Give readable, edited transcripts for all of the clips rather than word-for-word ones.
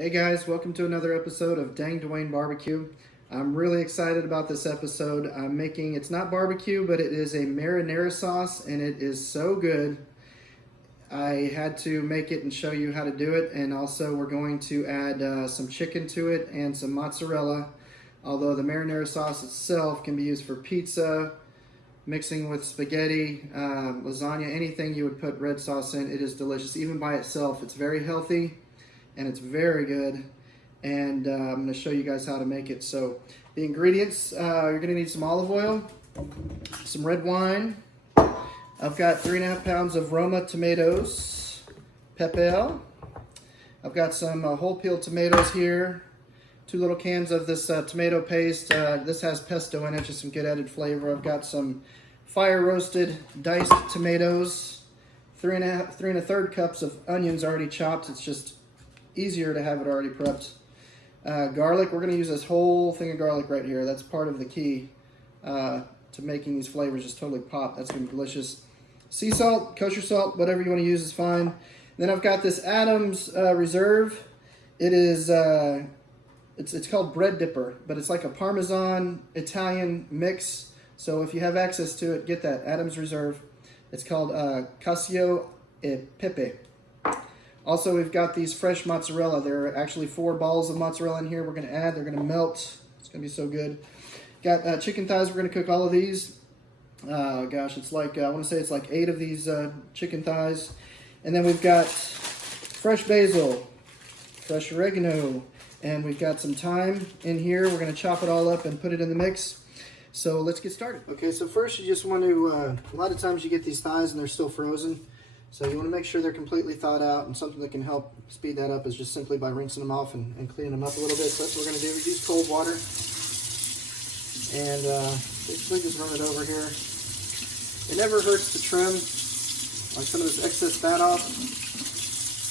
Hey guys, welcome to another episode of Dang Dwayne Barbecue. I'm really excited about this episode. I'm making, it's not barbecue, but it is a marinara sauce, and it is so good. I had to make it and show you how to do it, and also we're going to add some chicken to it and some mozzarella. Although the marinara sauce itself can be used for pizza, mixing with spaghetti, lasagna, anything you would put red sauce in. It is delicious. Even by itself, it's very healthy. And it's very good, and I'm going to show you guys how to make it. So the ingredients, you're going to need some olive oil, some red wine. I've got 3.5 pounds of Roma tomatoes, pepper. I've got some whole peeled tomatoes here, 2 little cans of this tomato paste. This has pesto in it, just some good added flavor. I've got some fire roasted diced tomatoes, 3 1/3 cups of onions already chopped. It's just easier to have it already prepped. Garlic, we're going to use this whole thing of garlic right here. That's part of the key to making these flavors just totally pop. That's going to be delicious. Sea salt, kosher salt, whatever you want to use is fine. And then I've got this Adams Reserve. It is, it's called Bread Dipper, but it's like a Parmesan Italian mix. So if you have access to it, get that, Adams Reserve. It's called Cacio e Pepe. Also, we've got these fresh mozzarella. There are actually 4 balls of mozzarella in here we're going to add. They're going to melt. It's going to be so good. Got chicken thighs. We're going to cook all of these. Gosh, it's like, I want to say it's like 8 of these chicken thighs. And then we've got fresh basil, fresh oregano, and we've got some thyme in here. We're going to chop it all up and put it in the mix. So let's get started. Okay, so first you just want to, a lot of times you get these thighs and they're still frozen. So you want to make sure they're completely thawed out, and something that can help speed that up is just simply by rinsing them off and cleaning them up a little bit. So that's what we're going to do. We use cold water and basically just run it over here. It never hurts to trim like some of this excess fat off,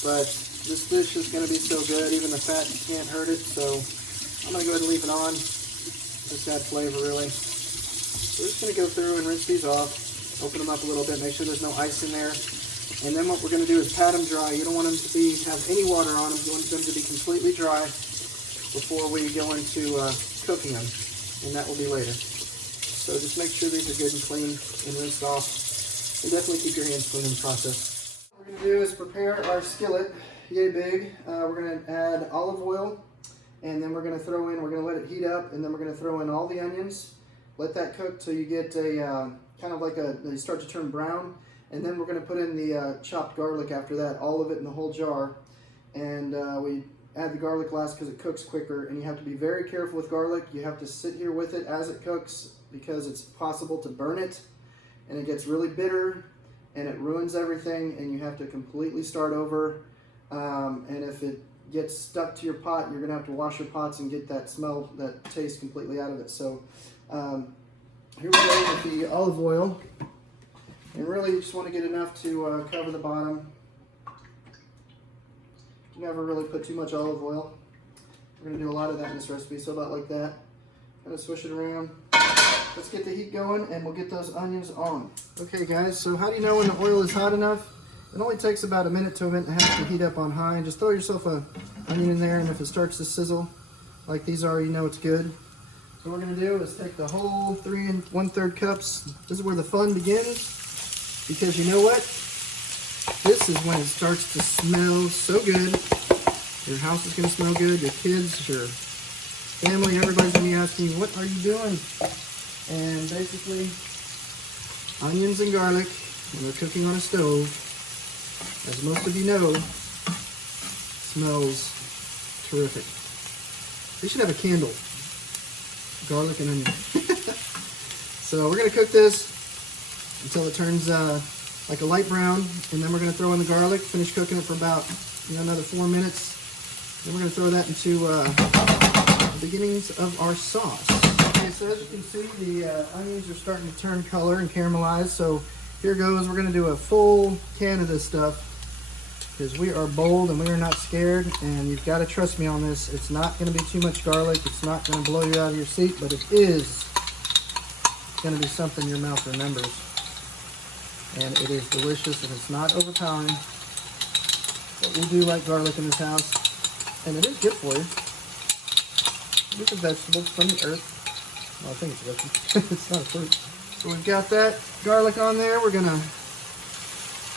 but this dish is going to be so good, even the fat can't hurt it. So I'm going to go ahead and leave it on. Just add flavor really. So we're just going to go through and rinse these off, open them up a little bit, make sure there's no ice in there. And then what we're going to do is pat them dry. You don't want them to have any water on them. You want them to be completely dry before we go into cooking them, and that will be later. So just make sure these are good and clean and rinsed off. And definitely keep your hands clean in the process. What we're going to do is prepare our skillet, yay big. We're going to add olive oil, and then we're going to throw in, we're going to let it heat up, and then we're going to throw in all the onions. Let that cook till you get a kind of like they start to turn brown. And then we're going to put in the chopped garlic after that, all of it in the whole jar. And we add the garlic last because it cooks quicker. And you have to be very careful with garlic. You have to sit here with it as it cooks because it's possible to burn it. And it gets really bitter and it ruins everything. And you have to completely start over. And if it gets stuck to your pot, you're going to have to wash your pots and get that smell, that taste completely out of it. So here we go with the olive oil. And really, you just want to get enough to cover the bottom. You never really put too much olive oil. We're going to do a lot of that in this recipe, so about like that. Kind of swish it around. Let's get the heat going, and we'll get those onions on. Okay, guys, so how do you know when the oil is hot enough? It only takes about 1 minute to 1.5 minutes to heat up on high. And just throw yourself an onion in there, and if it starts to sizzle like these are, you know it's good. So what we're going to do is take the whole 3 1/3 cups. This is where the fun begins. Because you know what? This is when it starts to smell so good. Your house is going to smell good. Your kids, your family, everybody's going to be asking, what are you doing? And basically, onions and garlic, and they're cooking on a stove, as most of you know, smells terrific. They should have a candle. Garlic and onion. So we're going to cook this until it turns like a light brown, and then we're going to throw in the garlic, finish cooking it for about another 4 minutes. Then we're going to throw that into the beginnings of our sauce. Okay, so as you can see, the onions are starting to turn color and caramelize. So here goes. We're going to do a full can of this stuff because we are bold and we are not scared, and you've got to trust me on this. It's not going to be too much garlic. It's not going to blow you out of your seat, but it is going to be something your mouth remembers. And it is delicious and it's not overpowering. But we do like garlic in this house. and it is good for you. These are vegetables from the earth. Well, I think it's vegetable. It's not a fruit. So we've got that garlic on there. We're gonna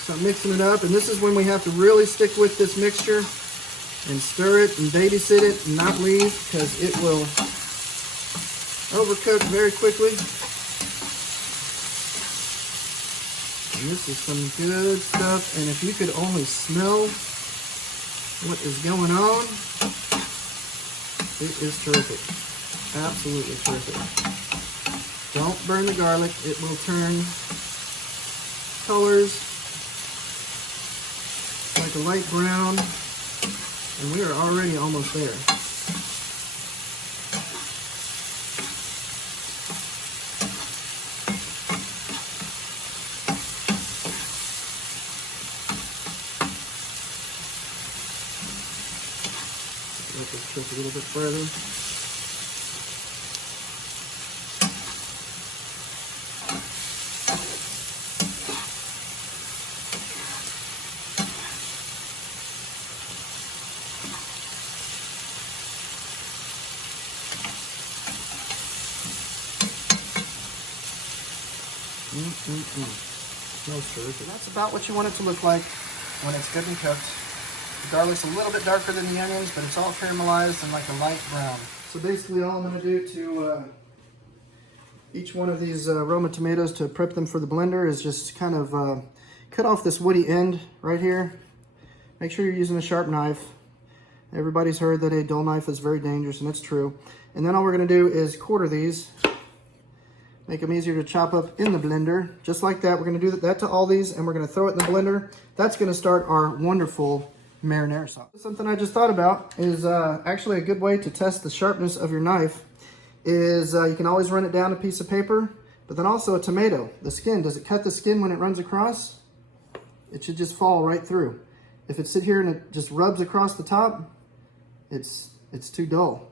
start mixing it up, and this is when we have to really stick with this mixture and stir it and babysit it and not leave, because it will overcook very quickly. And this is some good stuff, and if you could only smell what is going on, it is terrific. Absolutely terrific. Don't burn the garlic. It will turn colors like a light brown, and we are already almost there. Let this cook a little bit further. Smells terrific. That's about what you want it to look like when it's good and cooked. The garlic's a little bit darker than the onions, but it's all caramelized and like a light brown. So basically all I'm going to do to each one of these Roma tomatoes to prep them for the blender is just kind of cut off this woody end right here. Make sure you're using a sharp knife. Everybody's heard that a dull knife is very dangerous, and it's true. And then all we're going to do is quarter these. Make them easier to chop up in the blender. Just like that, we're gonna do that to all these, and we're gonna throw it in the blender. That's gonna start our wonderful marinara sauce. Something I just thought about is actually a good way to test the sharpness of your knife is you can always run it down a piece of paper, but then also a tomato. The skin, does it cut the skin when it runs across? It should just fall right through. If it sit here and it just rubs across the top, it's too dull.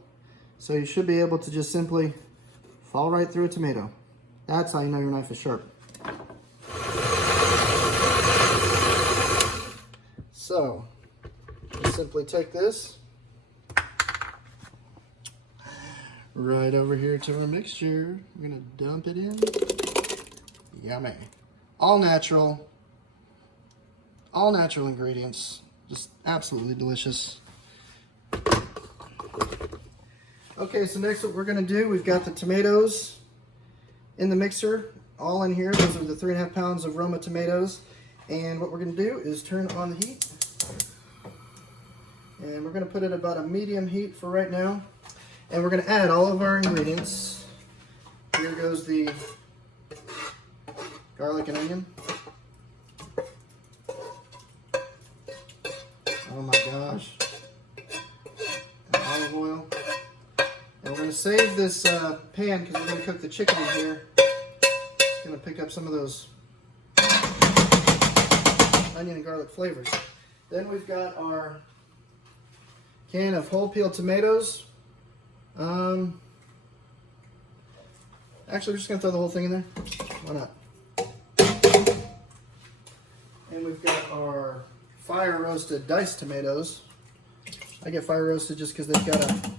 So you should be able to just simply fall right through a tomato. That's how you know your knife is sharp. So, just simply take this right over here to our mixture. We're gonna dump it in. Yummy. All natural ingredients. Just absolutely delicious. Okay, so next what we're gonna do, we've got the tomatoes in the mixer, all in here. Those are the 3.5 pounds of Roma tomatoes. And what we're gonna do is turn on the heat. And we're gonna put it about a medium heat for right now. And we're gonna add all of our ingredients. Here goes the garlic and onion. Oh my gosh. And olive oil. And we're going to save this pan because we're going to cook the chicken in here. It's going to pick up some of those onion and garlic flavors. Then we've got our can of whole peeled tomatoes. Actually, we're just going to throw the whole thing in there. Why not? And we've got our fire roasted diced tomatoes. I get fire roasted just because they've got a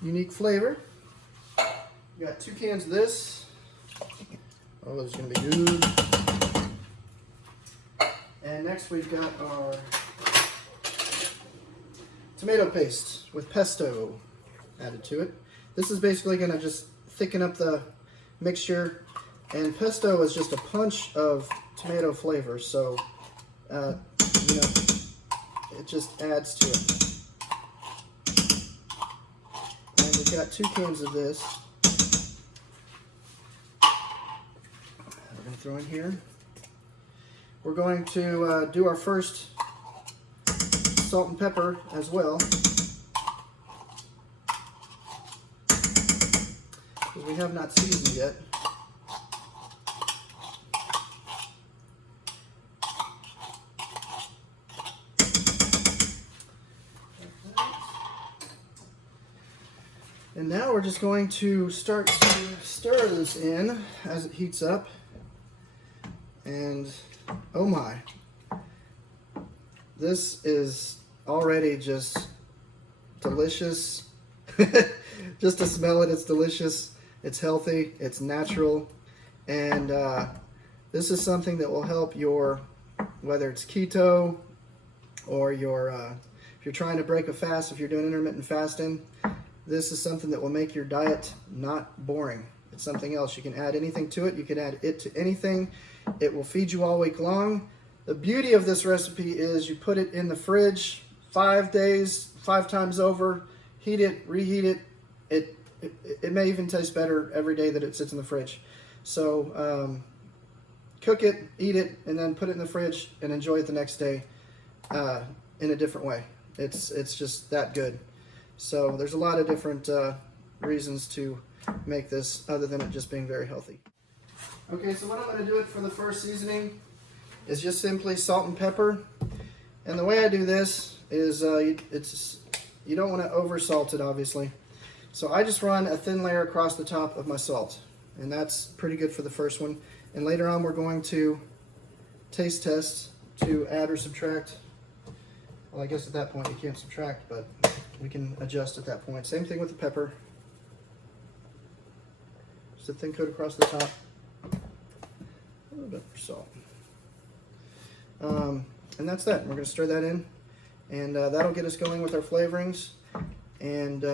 unique flavor. We got 2 cans of this. Oh, this is gonna be good. And next we've got our tomato paste with pesto added to it. This is basically gonna just thicken up the mixture, and pesto is just a punch of tomato flavor, so you know, it just adds to it. We've got 2 cans of this. We're going to throw in here. We're going to do our first salt and pepper as well, because we have not seasoned yet. And now we're just going to start to stir this in as it heats up. And oh my, this is already just delicious. Just to smell it, it's delicious. It's healthy, it's natural, and this is something that will help your, whether it's keto or your, if you're trying to break a fast, if you're doing intermittent fasting, this is something that will make your diet not boring. It's something else. You can add anything to it. You can add it to anything. It will feed you all week long. The beauty of this recipe is you put it in the fridge 5 days, 5 times over, heat it, reheat it. It may even taste better every day that it sits in the fridge. So cook it, eat it, and then put it in the fridge and enjoy it the next day in a different way. It's just that good. So there's a lot of different reasons to make this other than it just being very healthy. Okay, so what I'm going to do it for the first seasoning is just simply salt and pepper. And the way I do this is you don't want to over salt it, obviously. So I just run a thin layer across the top of my salt, and that's pretty good for the first one. And later on we're going to taste test to add or subtract. Well, I guess at that point you can't subtract, but we can adjust at that point. Same thing with the pepper. Just a thin coat across the top. A little bit of salt. And that's that. We're going to stir that in, and that'll get us going with our flavorings. And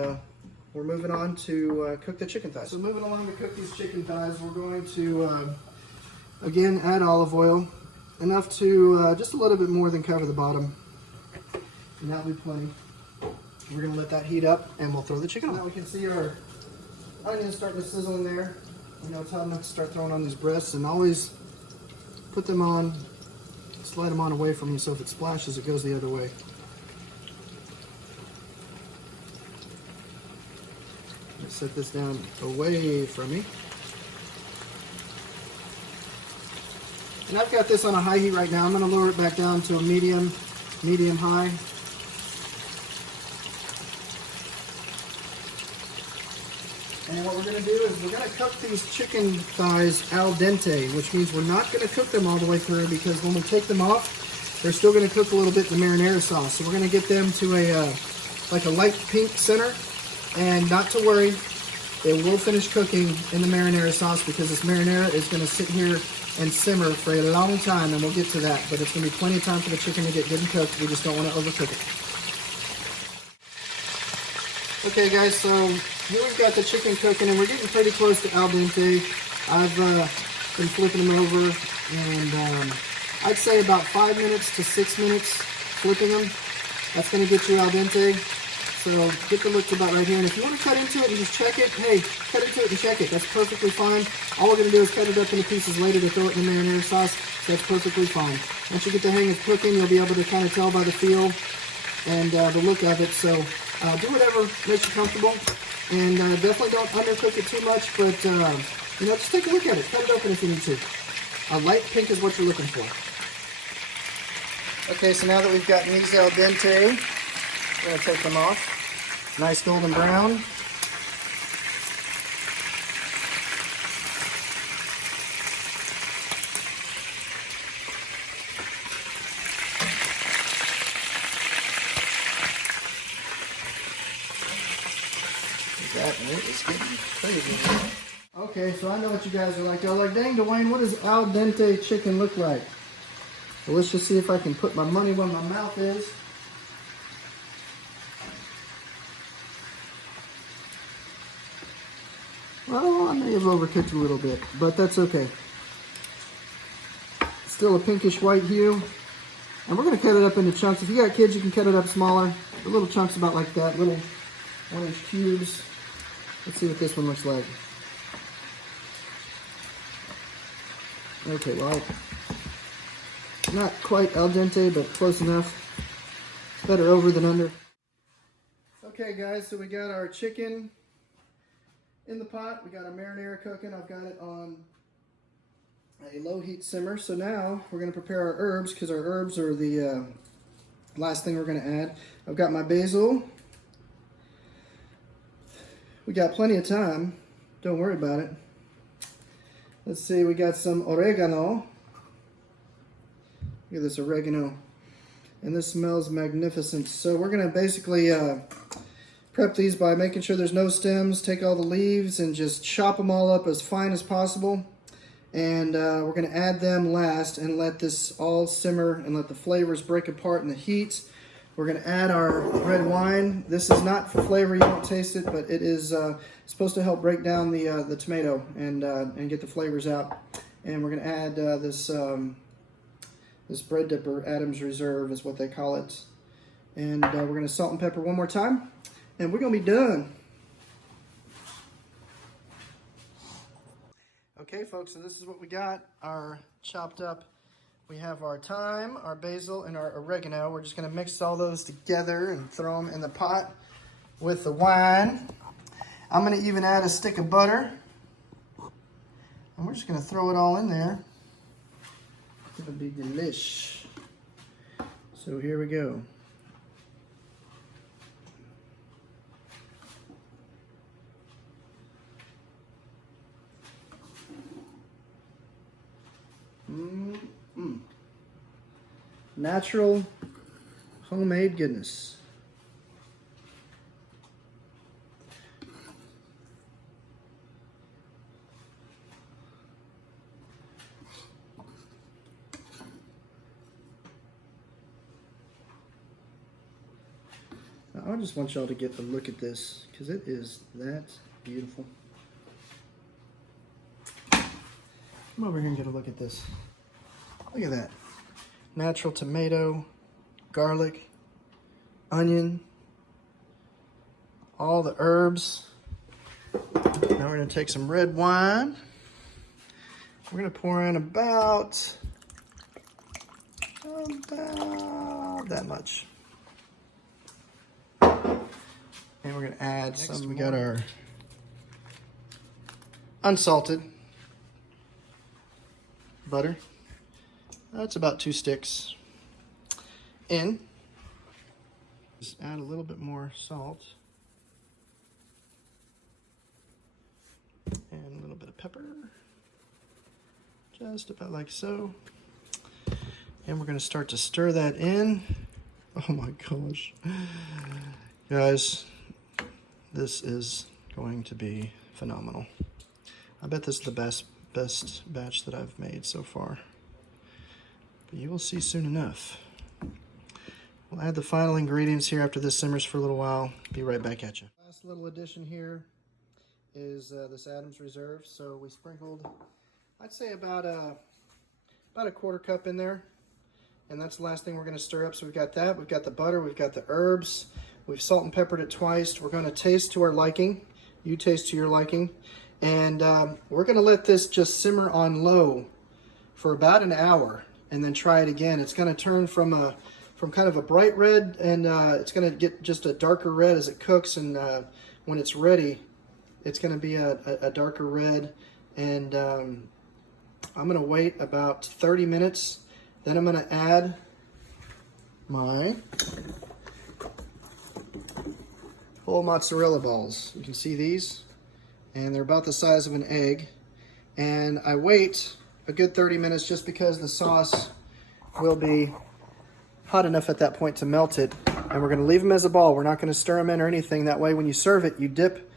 we're moving on to cook the chicken thighs. So moving along to cook these chicken thighs, we're going to, again, add olive oil. Enough to just a little bit more than cover the bottom. And that'll be plenty. We're going to let that heat up, and we'll throw the chicken on. Now we can see our onions starting to sizzle in there. You know, it's hot enough to start throwing on these breasts, and always put them on, slide them on away from you, so if it splashes, it goes the other way. Let's set this down away from me. And I've got this on a high heat right now. I'm going to lower it back down to a medium high. And what we're going to do is we're going to cook these chicken thighs al dente, which means we're not going to cook them all the way through, because when we take them off, they're still going to cook a little bit in the marinara sauce. So we're going to get them to a like a light pink center, and not to worry, they will finish cooking in the marinara sauce, because this marinara is going to sit here and simmer for a long time, and we'll get to that. But it's going to be plenty of time for the chicken to get good and cooked. We just don't want to overcook it. Okay guys, so here we've got the chicken cooking, and we're getting pretty close to al dente. I've been flipping them over, and I'd say about 5 minutes to 6 minutes flipping them. That's going to get you al dente. So get the look to about right here, and if you want to cut into it and just check it, hey, cut into it and check it. That's perfectly fine. All we're going to do is cut it up into pieces later to throw it in the marinara sauce. So that's perfectly fine. Once you get the hang of cooking, you'll be able to kind of tell by the feel and the look of it. So do whatever makes you comfortable, and definitely don't undercook it too much, but you know, just take a look at it. Cut it open if you need to. A light pink is what you're looking for. Okay, so now that we've gotten these al dente, we're going to take them off. Nice golden brown. That is getting crazy. Okay, so I know what you guys are like. Y'all like, dang, Dwayne, what does al dente chicken look like? Well, let's just see if I can put my money where my mouth is. Well, I may have overcooked a little bit, but that's okay. Still a pinkish white hue. And we're going to cut it up into chunks. If you got kids, you can cut it up smaller. The little chunks about like that, little 1-inch cubes. Let's see what this one looks like. Okay, well, not quite al dente, but close enough. It's better over than under. Okay, guys, so we got our chicken in the pot. We got our marinara cooking. I've got it on a low heat simmer. So now we're going to prepare our herbs, because our herbs are the last thing we're going to add. I've got my basil. We got plenty of time. Don't worry about it. Let's see, we got some oregano. Look at this oregano. And this smells magnificent. So we're going to basically prep these by making sure there's no stems, take all the leaves and just chop them all up as fine as possible. And we're going to add them last and let this all simmer and let the flavors break apart in the heat. We're going to add our red wine. This is not for flavor, you won't taste it, but it is supposed to help break down the tomato and get the flavors out. And we're going to add this bread dipper, Adam's Reserve is what they call it. And we're going to salt and pepper one more time, and we're going to be done. Okay, folks, so this is what we got. Our chopped up, we have our thyme, our basil, and our oregano. We're just going to mix all those together and throw them in the pot with the wine. I'm going to even add a stick of butter. And we're just going to throw it all in there. It'll be delish. So here we go. Natural, homemade goodness. Now, I just want y'all to get a look at this because it is that beautiful. Come over here and get a look at this. Look at that. Natural tomato, garlic, onion, all the herbs. Now we're going to take some red wine. We're going to pour in about that much. And we're going to add some. We got our unsalted butter. That's about 2 sticks in. Just add a little bit more salt and a little bit of pepper, just about like so. And we're going to start to stir that in. Oh my gosh. Guys, this is going to be phenomenal. I bet this is the best batch that I've made so far. But you will see soon enough. We'll add the final ingredients here after this simmers for a little while. Be right back at you. Last little addition here is this Adam's Reserve. So we sprinkled, I'd say about a 1/4 cup in there. And that's the last thing we're going to stir up. So we've got that, we've got the butter, we've got the herbs. We've salt and peppered it twice. We're going to taste to our liking. You taste to your liking. And we're going to let this just simmer on low for about an hour. And then try it again. It's going to turn from kind of a bright red, and it's going to get just a darker red as it cooks. And when it's ready, it's going to be a darker red. And I'm going to wait about 30 minutes. Then I'm going to add my whole mozzarella balls. You can see these, and they're about the size of an egg. And I wait a good 30 minutes just because the sauce will be hot enough at that point to melt it. And we're going to leave them as a ball. We're not going to stir them in or anything. That way when you serve it, you dip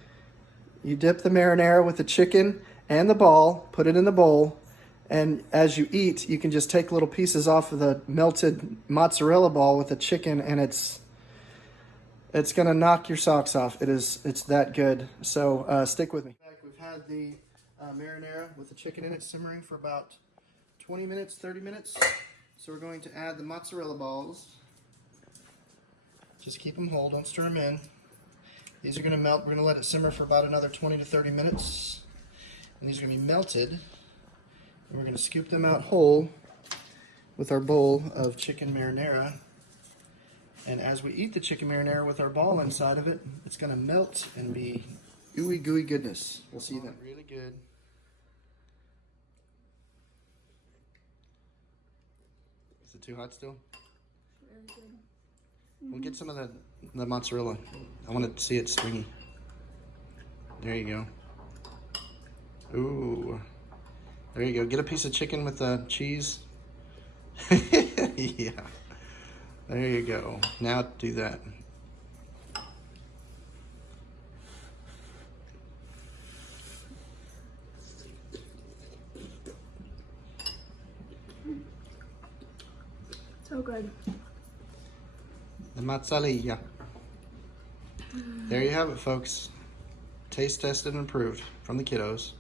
the marinara with the chicken and the ball, put it in the bowl, and as you eat, you can just take little pieces off of the melted mozzarella ball with the chicken, and it's going to knock your socks off. It's that good. So stick with me. We've had the marinara with the chicken in it simmering for about 20 minutes, 30 minutes. So we're going to add the mozzarella balls. Just keep them whole, don't stir them in. These are going to melt. We're going to let it simmer for about another 20 to 30 minutes. And these are going to be melted. And we're going to scoop them out whole with our bowl of chicken marinara. And as we eat the chicken marinara with our ball inside of it, it's going to melt and be ooey gooey goodness. We'll see that. Really good. Is it too hot still? Really good. We'll get some of the mozzarella. I want to see it stringy. There you go. Ooh. There you go. Get a piece of chicken with the cheese. Yeah. There you go. Now do that. So good. The mozzarella. There you have it, folks. Taste tested and approved from the kiddos.